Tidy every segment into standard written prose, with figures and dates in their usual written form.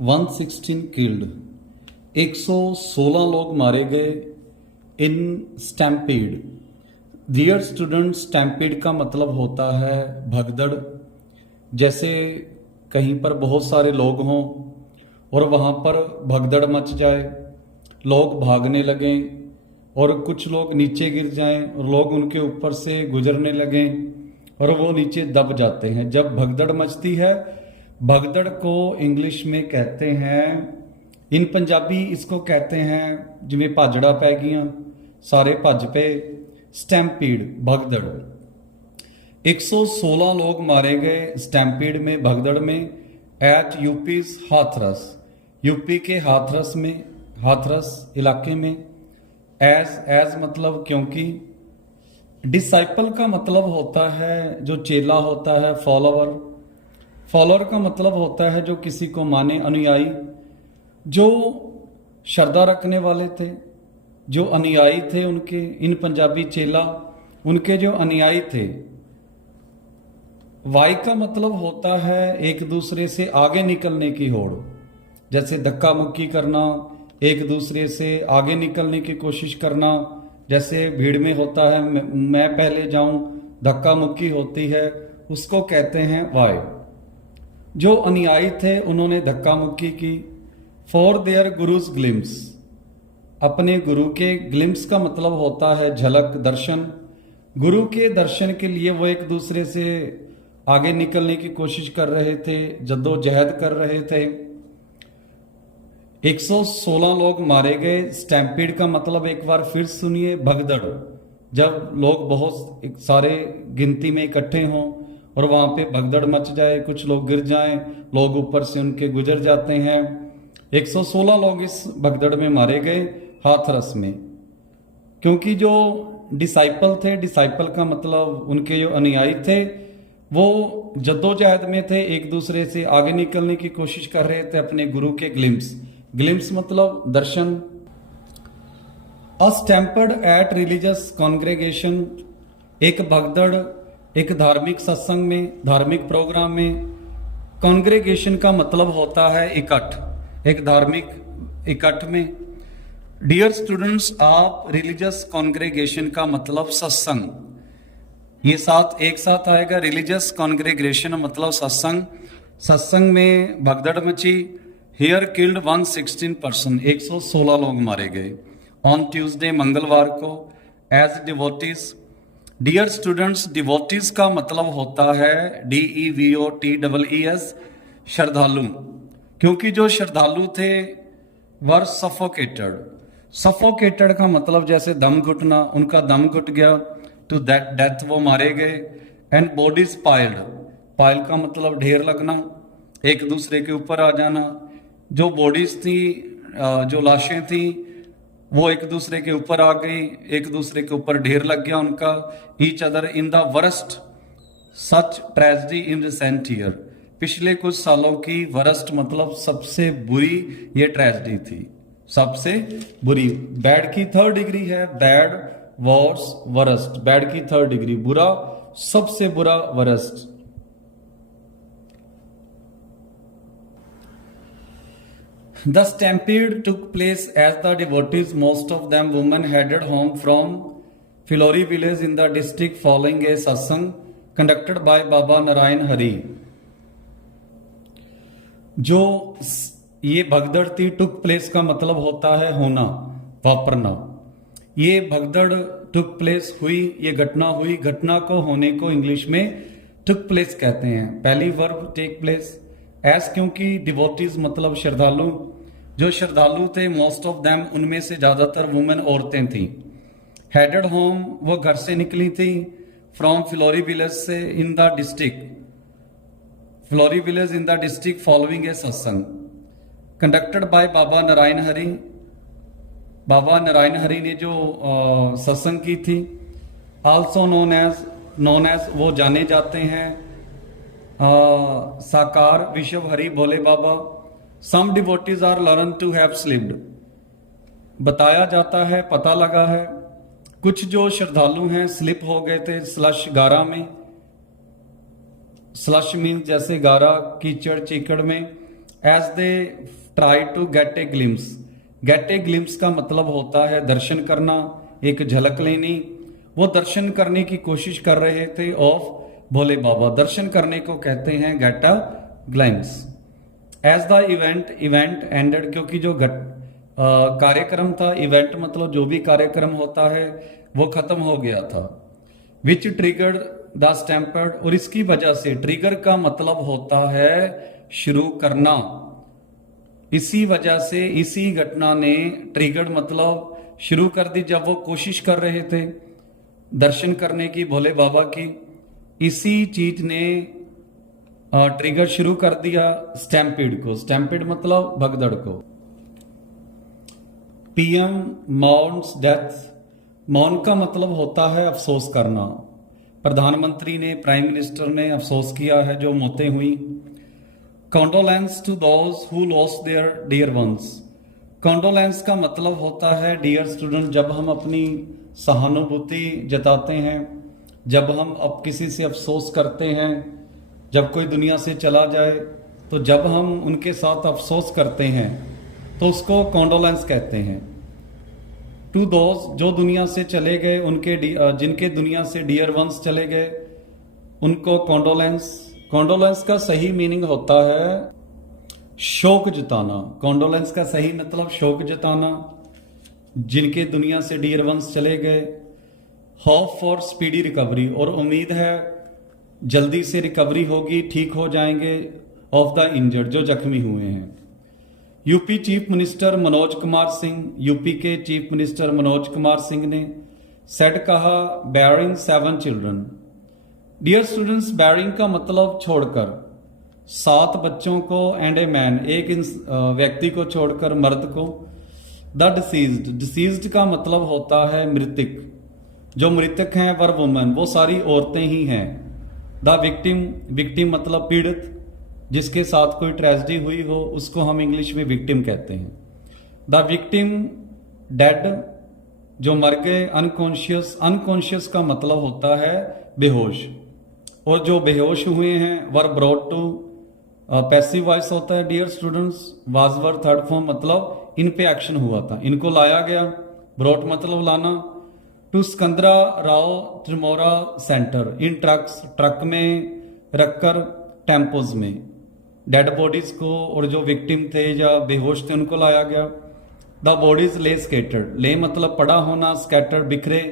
116 killed, 116 लोग मारे गए इन स्टैम्पीड। डियर स्टूडेंट, स्टैम्पीड का मतलब होता है भगदड़। जैसे कहीं पर बहुत सारे लोग हों और वहाँ पर भगदड़ मच जाए, लोग भागने लगें और कुछ लोग नीचे गिर जाएं और लोग उनके ऊपर से गुजरने लगें और वो नीचे दब जाते हैं। जब भगदड़ मचती है, भगदड़ को इंग्लिश में कहते हैं, इन पंजाबी इसको कहते हैं जिमें भाजड़ा पै गईयां, सारे भज पे, स्टैम्पीड, भगदड़। 116 लोग मारे गए स्टैम्पीड में, भगदड़ में, एट यूपीज हाथरस, यूपी के हाथरस में, हाथरस इलाके में। एज मतलब क्योंकि। डिसाइपल का मतलब होता है जो चेला होता है, फॉलोवर। फॉलोअर का मतलब होता है जो किसी को माने, अनुयायी। जो श्रद्धा रखने वाले थे, जो अनुयायी थे उनके, इन पंजाबी चेला, उनके जो अनुयायी थे। वाई का मतलब होता है एक दूसरे से आगे निकलने की होड़, जैसे धक्का मुक्की करना, एक दूसरे से आगे निकलने की कोशिश करना। जैसे भीड़ में होता है मैं पहले जाऊं, धक्का मुक्की होती है, उसको कहते हैं वाई। जो अनुयायी थे उन्होंने धक्का मुक्की की। फॉर देयर गुरुज ग्लिम्स, अपने गुरु के, ग्लिम्स का मतलब होता है झलक, दर्शन। गुरु के दर्शन के लिए वो एक दूसरे से आगे निकलने की कोशिश कर रहे थे, जद्दोजहद कर रहे थे। 116 लोग मारे गए। स्टैम्पीड का मतलब एक बार फिर सुनिए, भगदड़। जब लोग बहुत सारे गिनती में इकट्ठे हों और वहां पे भगदड़ मच जाए, कुछ लोग गिर जाएं, लोग ऊपर से उनके गुजर जाते हैं। 116 लोग इस भगदड़ में मारे गए हाथरस में, क्योंकि जो डिसाइपल थे, डिसाइपल का मतलब उनके जो अनुयायी थे, वो जद्दोजहद में थे, एक दूसरे से आगे निकलने की कोशिश कर रहे थे अपने गुरु के ग्लिम्स। ग्लिम्स मतलब दर्शन। अ स्टैम्पर्ड एट रिलीजियस कॉन्ग्रेगेशन, एक भगदड़ एक धार्मिक सत्संग में, धार्मिक प्रोग्राम में। कॉन्ग्रेगेशन का मतलब होता है इकट्ठ, एक धार्मिक इकट्ठ में। डियर स्टूडेंट्स, आप रिलीजियस कॉन्ग्रेगेशन का मतलब सत्संग, ये साथ एक साथ आएगा। रिलीजियस कॉन्ग्रेगेशन मतलब सत्संग। सत्संग में भगदड़ मची। हियर किल्ड 116 पर्सन, 116 लोग मारे गए। ऑन ट्यूसडे, मंगलवार को। As devotees, dear students, devotees का मतलब होता है DEVOTEES, श्रद्धालु। क्योंकि जो श्रद्धालु थे वर सफोकेटेड। सफोकेटेड का मतलब जैसे दम घुटना, उनका दम घुट गया, टू दैट डेथ, वो मारे गए। एंड बॉडीज पाइल्ड, पाइल का मतलब ढेर लगना, एक दूसरे के ऊपर आ जाना। जो बॉडीज थी, जो लाशें थी, वो एक दूसरे के ऊपर आ गई, एक दूसरे के ऊपर ढेर लग गया उनका। Each other in the worst such tragedy in recent year, पिछले कुछ सालों की वर्स्ट मतलब सबसे बुरी ये ट्रेजेडी थी, सबसे बुरी। बैड की थर्ड डिग्री है, बैड, वर्स, वर्स्ट। बैड की थर्ड डिग्री, बुरा, सबसे बुरा, worst. The stampede took place as the devotees, most of them women, headed home from Filori village in the district following a satsang conducted by Baba Narayan Hari. जो ये भगदड़ थी, took place का मतलब होता है होना, वापरना। ये भगदड़ टुक प्लेस हुई, ये घटना हुई, घटना को, होने को इंग्लिश में टुक प्लेस कहते हैं। पहली वर्ब टेक प्लेस। एस क्योंकि डिवोटीज मतलब श्रद्धालु। जो श्रद्धालु थे, मोस्ट ऑफ देम, उनमें से ज्यादातर वुमेन, औरतें थी। हेडेड होम, वो घर से निकली थी। फ्रॉम फिलोरी विलेज से, in the district, Phulrai village in the district following a satsang conducted by Baba Narayan Hari. Baba Narayan Hari ने जो सत्संग की थी। आल्सो नोन एज, वो जाने जाते हैं Sakar Vishwa Hari Bhole Baba. Some devotees are learn to have slipped, बताया जाता है, पता लगा है, कुछ जो श्रद्धालु हैं स्लिप हो गए थे स्लश, गारा में। स्लश मीन जैसे गारा, कीचड़ चीकड़ में। As they try to get a glimpse. Get a glimpse का मतलब होता है दर्शन करना, एक झलक लेनी। वो दर्शन करने की कोशिश कर रहे थे ऑफ भोले बाबा, दर्शन करने को कहते हैं get a glimpse. As the event ended, क्योंकि जो कार्यक्रम था, इवेंट मतलब जो भी कार्यक्रम होता है वो खत्म हो गया था। विच ट्रिगर्ड द स्टैम्पर्ड, और इसकी वजह से, ट्रिगर का मतलब होता है शुरू करना, इसी वजह से, इसी घटना ने, ट्रिगर्ड मतलब शुरू कर दी। जब वो कोशिश कर रहे थे दर्शन करने की भोले बाबा की, इसी चीज ने ट्रिगर शुरू कर दिया स्टैम्पीड को। स्टैम्पीड मतलब भगदड़ को। पीएम मौन्स डेथ, मौन का मतलब होता है अफसोस करना। प्रधानमंत्री ने, प्राइम मिनिस्टर ने अफसोस किया है जो मौतें हुई। Condolence to those who lost their dear ones, condolence का मतलब होता है डियर स्टूडेंट, जब हम अपनी सहानुभूति जताते हैं, जब हम अब किसी से अफसोस करते हैं, जब कोई दुनिया से चला जाए, तो जब हम उनके साथ अफसोस करते हैं तो उसको कॉन्डोलेंस कहते हैं। टू दोज, जो दुनिया से चले गए, उनके जिनके दुनिया से डियर वंस चले गए, उनको कॉन्डोलेंस। कॉन्डोलेंस का सही मीनिंग होता है शोक जताना। कॉन्डोलेंस का सही मतलब शोक जताना, जिनके दुनिया से डियर वंस चले गए। होप फॉर स्पीडी रिकवरी, और उम्मीद है जल्दी से रिकवरी होगी, ठीक हो जाएंगे, ऑफ द इंजर्ड, जो जख्मी हुए हैं। UP chief minister Manoj Kumar Singh, UP के चीफ मिनिस्टर मनोज कुमार सिंह ने सेड कहा barring 7 children. Dear students, barring का मतलब छोड़कर, 7 बच्चों को, एंड ए मैन, एक व्यक्ति को छोड़कर, मर्द को। द डिसीज्ड, डिसीज्ड का मतलब होता है मृतक, जो मृतक हैं वर वुमन, वो सारी औरतें ही हैं। द विक्टिम, विक्टिम मतलब पीड़ित, जिसके साथ कोई ट्रेजेडी हुई हो उसको हम इंग्लिश में विक्टिम कहते हैं। द विक्टिम डेड, जो मर गए। अनकॉन्शियस, अनकॉन्शियस का मतलब होता है बेहोश, और जो बेहोश हुए हैं were brought to, passive voice होता है dear students. Was were third form मतलब इन पे एक्शन हुआ था, इनको लाया गया। ब्रॉट मतलब लाना। To Sikandra Rao trauma centre, in trucks, truck में रखकर, टेम्पोज में। डेड बॉडीज को, और जो विक्टिम थे या बेहोश थे उनको लाया गया। द बॉडीज ले स्केटर्ड, ले मतलब पड़ा होना, स्कैटर्ड बिखरे।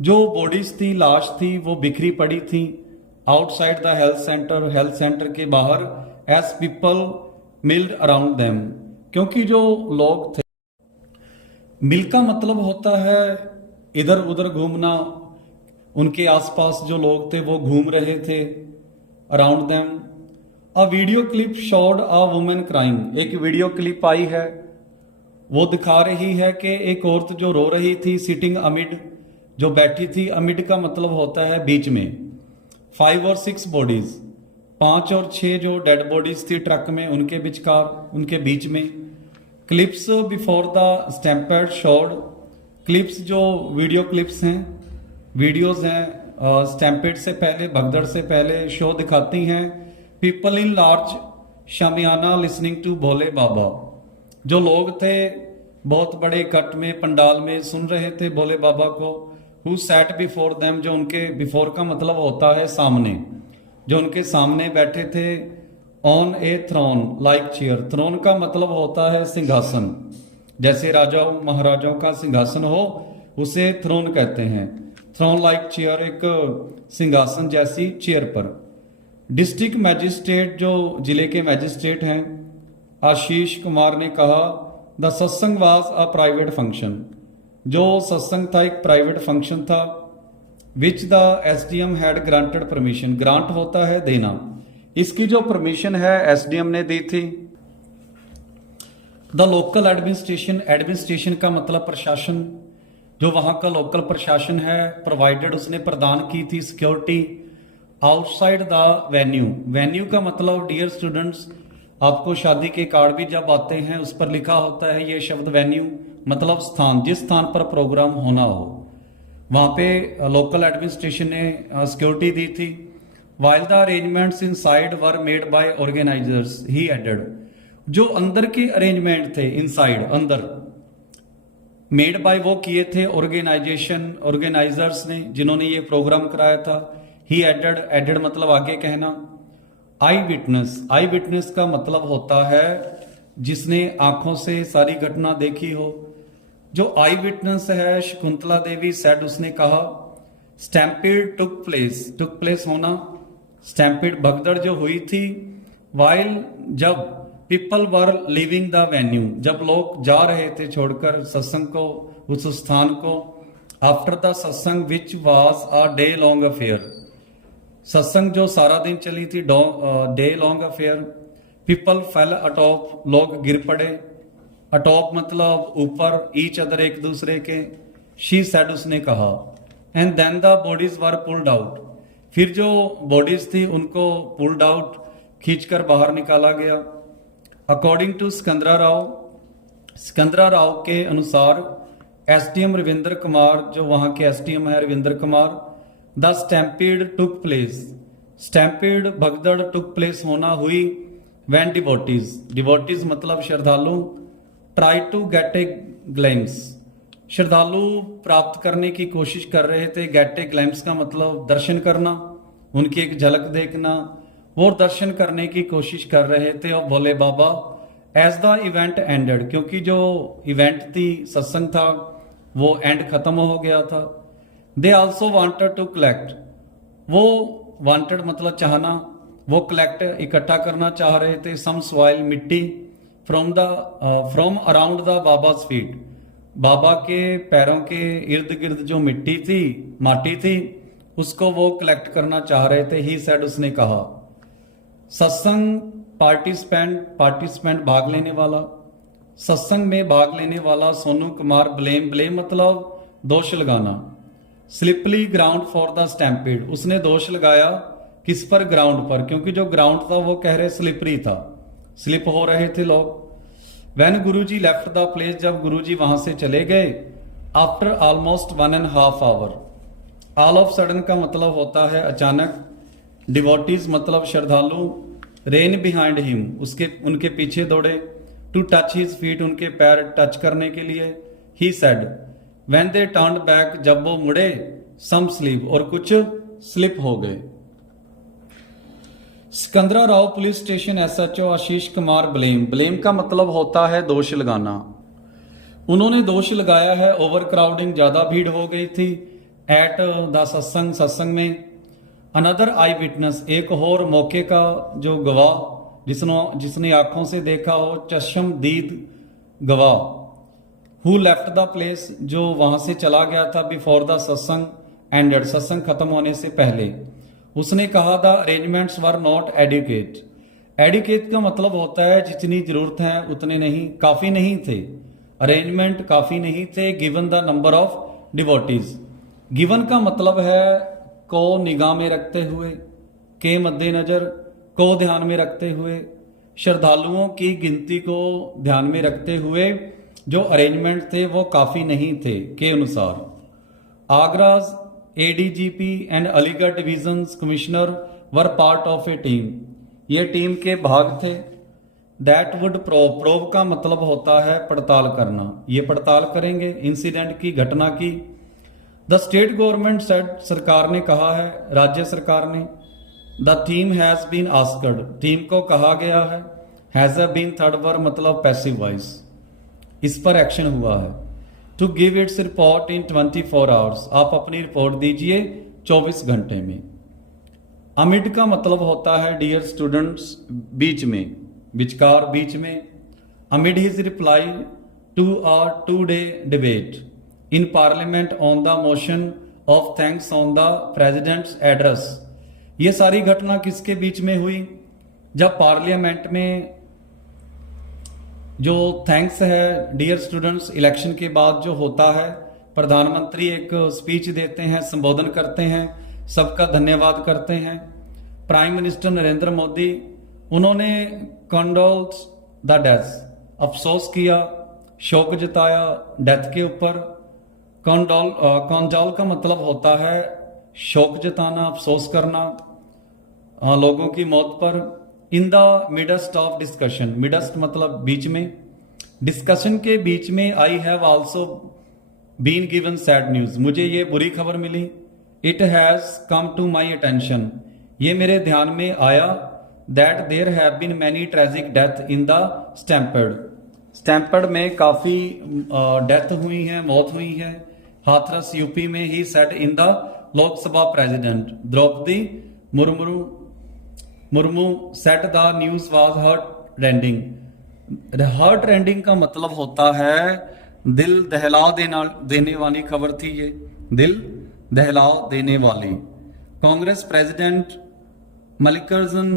जो बॉडीज थी, लाश थी, वो बिखरी पड़ी थी। Outside the health centre, health centre के बाहर। As people milled around them, क्योंकि जो लोग थे, मिल का मतलब होता है इधर उधर घूमना, उनके आसपास जो लोग थे वो घूम रहे थे। Around them. A video clip showed a women crying, एक वीडियो क्लिप आई है, वो दिखा रही है कि एक औरत जो रो रही थी, सिटिंग अमिड, जो बैठी थी। अमिड का मतलब होता है बीच में। 5 और 6 बॉडीज, 5 और 6 जो डेड बॉडीज थी ट्रक में, उनके विचकार, उनके बीच में। Clips before the stampede showed, clips जो वीडियो क्लिप्स हैं, वीडियोज हैं स्टैम्पेड से पहले, भगदड़ से पहले, शो दिखाती हैं। People in large shamiana listening to Bhole Baba, जो लोग थे बहुत बड़े इकट्ठ में, पंडाल में सुन रहे थे भोले बाबा को। हु सैट बिफोर देम, जो उनके, बिफोर का मतलब होता है सामने, जो उनके सामने बैठे थे। On a throne like chair, throne का मतलब होता है सिंहासन, जैसे राजाओं महाराजाओं का सिंहासन हो उसे थ्रोन कहते हैं। थ्रोन लाइक चेयर, एक सिंहासन जैसी चेयर पर। डिस्ट्रिक्ट मैजिस्ट्रेट, जो जिले के मैजिस्ट्रेट हैं, आशीष कुमार ने कहा द सत्संग वाज अ प्राइवेट फंक्शन, जो सत्संग था एक प्राइवेट फंक्शन था। Which the SDM had granted permission, grant होता है देना, इसकी जो परमिशन है एसडीएम ने दी थी। द लोकल एडमिनिस्ट्रेशन, एडमिनिस्ट्रेशन का मतलब प्रशासन, जो वहां का लोकल प्रशासन है, प्रोवाइडेड, उसने प्रदान की थी security outside the venue. Venue का मतलब डियर स्टूडेंट्स, आपको शादी के कार्ड भी जब आते हैं उस पर लिखा होता है ये शब्द वेन्यू, मतलब स्थान, जिस स्थान पर प्रोग्राम होना हो वहां पे लोकल एडमिनिस्ट्रेशन ने सिक्योरिटी दी थी। While the arrangements inside were made by organisers, he added, जो अंदर के अरेंजमेंट थे इनसाइड अंदर मेड बाय वो किए थे ऑर्गेनाइजर्स ने जिन्होंने ये प्रोग्राम कराया था। ही एडेड मतलब आगे कहना। आई विटनेस का मतलब होता है जिसने आंखों से सारी घटना देखी हो। जो आई विटनेस है शकुंतला देवी सेड, उसने कहा स्टैम्पीड टुक प्लेस होना, स्टैम्पीड भगदड़ जो हुई थी वाइल जब people were living the venue, जब लोग जा रहे थे छोड़कर सत्संग को, उस स्थान को। आफ्टर द सत्संग which was a day long affair, सत्संग जो सारा दिन चली थी, day long affair. People fail atop, लोग गिर पड़े। अटॉप मतलब ऊपर, ईच अदर एक दूसरे के। शी सेड उसने कहा। And then the bodies were pulled out, फिर जो बॉडीज थी उनको पुल्ड आउट, खींचकर बाहर निकाला गया। अकॉर्डिंग टू सिकंदरा राव के अनुसार एसडीएम रविंद्र कुमार, जो वहां के एसडीएम है Ravindra Kumar, the stampede took place, stampede भगदड़ टुक प्लेस होना हुई वैन डिवोटीज मतलब श्रद्धालु, try to get A glams, श्रद्धालु प्राप्त करने की कोशिश कर रहे थे। गेट ए ग्लैम्स का मतलब दर्शन करना, उनकी एक झलक देखना, वो दर्शन करने की कोशिश कर रहे थे। और भोले बाबा एज द इवेंट एंडेड, क्योंकि जो इवेंट थी सत्संग था वो एंड खत्म हो गया था। They also wanted to collect, वो वांटेड मतलब चाहना, वो कलेक्ट इकट्ठा करना चाह रहे थे। सम सॉइल मिट्टी from around the Baba's feet, बाबा के पैरों के इर्द गिर्द जो मिट्टी थी, माटी थी, उसको वो कलेक्ट करना चाह रहे थे। ही सेड उसने कहा। सत्संग पार्टिसिपेंट भाग लेने वाला, सत्संग में भाग लेने वाला सोनू कुमार ब्लेम मतलब दोष लगाना। स्लिपली ग्राउंड फॉर द स्टैम्पीड, उसने दोष लगाया किस पर, ग्राउंड पर, क्योंकि जो ग्राउंड था वो कह रहे स्लिपरी था, स्लिप हो रहे थे लोग। When Guruji left the place, जब गुरुजी वहां से चले गए। After almost 1.5 hour, all of sudden का मतलब होता है अचानक। डिवोटीज मतलब श्रद्धालु, रेन बिहाइंड हिम, उनके पीछे दौड़े। टू टच हिज फीट, उनके पैर टच करने के लिए। He said when they turned back, जब वो मुड़े। सम स्लीप, और कुछ स्लिप हो गए। Sikandra Rao police station SHO Ashish Kumar blame का मतलब होता है दोष लगाना। उन्होंने दोष लगाया है ओवर क्राउडिंग, ज्यादा भीड़ हो गई थी। एट द सत्संग में। अनदर आई विटनेस, एक और मौके का जो गवाह जिसने आंखों से देखा हो, चश्मदीद गवाह। हु लेफ्ट द प्लेस, जो वहां से चला गया था। बिफोर द सत्संग एंडेड, सत्संग खत्म होने से पहले। उसने कहा the arrangements were not adequate, adequate का मतलब होता है जितनी जरूरत है उतने नहीं, काफी नहीं थे। अरेंजमेंट काफी नहीं थे। Given the number of devotees, given का मतलब है को निगाह में रखते हुए, के मद्देनजर, को ध्यान में रखते हुए, श्रद्धालुओं की गिनती को ध्यान में रखते हुए जो अरेंजमेंट थे वो काफी नहीं थे के अनुसार। आगराज ADGP and Aligarh division commissioner were part of a team, ये टीम के भाग थे। दैट वुड प्रोब का मतलब होता है पड़ताल करना, ये पड़ताल करेंगे इंसिडेंट की, घटना की। द स्टेट गवर्नमेंट सेड, सरकार ने कहा है, राज्य सरकार ने। The team has been asked, team को कहा गया है। हैज बीन थर्ड वर्ड मतलब पैसिव वॉइस, इस पर एक्शन हुआ है। To give its report in 24 hours, आप अपनी रिपोर्ट दीजिए 24 घंटे में। अमिड का मतलब होता है डियर स्टूडेंट्स, बीच में, विचकार, बीच में। Amid his reply to a 2-day debate in parliament on the motion of thanks on the president's address, ये सारी घटना किसके बीच में हुई? जब पार्लियामेंट में जो थैंक्स है डियर स्टूडेंट्स, इलेक्शन के बाद जो होता है, प्रधानमंत्री एक स्पीच देते हैं, संबोधन करते हैं, सबका धन्यवाद करते हैं। प्राइम मिनिस्टर नरेंद्र मोदी, उन्होंने कंडोल्स द डेथ, अफसोस किया, शोक जताया डेथ के ऊपर। कंजोल का मतलब होता है शोक जताना, अफसोस करना लोगों की मौत पर। In the midst of discussion, midst मतलब बीच में, डिस्कशन के बीच में I have also been given sad news, मुझे ये बुरी खबर मिली। It has come to my attention, ये मेरे ध्यान में आया। That there have been many tragic death in the stampede, stampede में काफी डेथ हुई है, मौत हुई है। हाथरस यूपी में ही said in the Lok Sabha president Draupadi Murmu said the news was heart rending. Heart rending का मतलब होता है दिल दहला देने वाली खबर थी ये, दिल दहला देने वाली। कांग्रेस प्रेसिडेंट मल्लिकार्जुन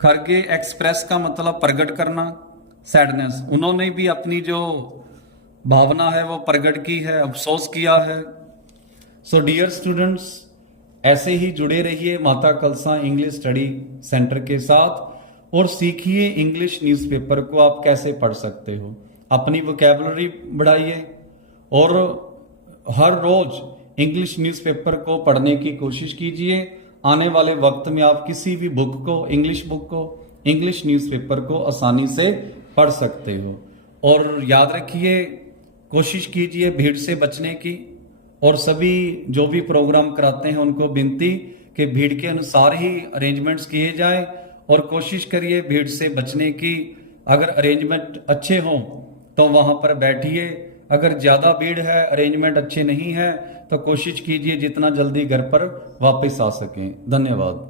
खड़गे एक्सप्रेस का मतलब प्रकट करना, सैडनेस, उन्होंने भी अपनी जो भावना है वो प्रकट की है, अफसोस किया है। सो डियर स्टूडेंट्स, ऐसे ही जुड़े रहिए माता कलसा इंग्लिश स्टडी सेंटर के साथ और सीखिए इंग्लिश न्यूज़पेपर को आप कैसे पढ़ सकते हो। अपनी वोकैबुलरी बढ़ाइए और हर रोज इंग्लिश न्यूज़पेपर को पढ़ने की कोशिश कीजिए। आने वाले वक्त में आप किसी भी बुक को, इंग्लिश बुक को, इंग्लिश न्यूज़पेपर को आसानी से पढ़ सकते हो। और याद रखिए, कोशिश कीजिए भीड़ से बचने की, और सभी जो भी प्रोग्राम कराते हैं उनको विनती कि भीड़ के अनुसार ही अरेंजमेंट्स किए जाए और कोशिश करिए भीड़ से बचने की। अगर अरेंजमेंट अच्छे हों तो वहां पर बैठिए, अगर ज़्यादा भीड़ है, अरेंजमेंट अच्छे नहीं है, तो कोशिश कीजिए जितना जल्दी घर पर वापस आ सकें। धन्यवाद।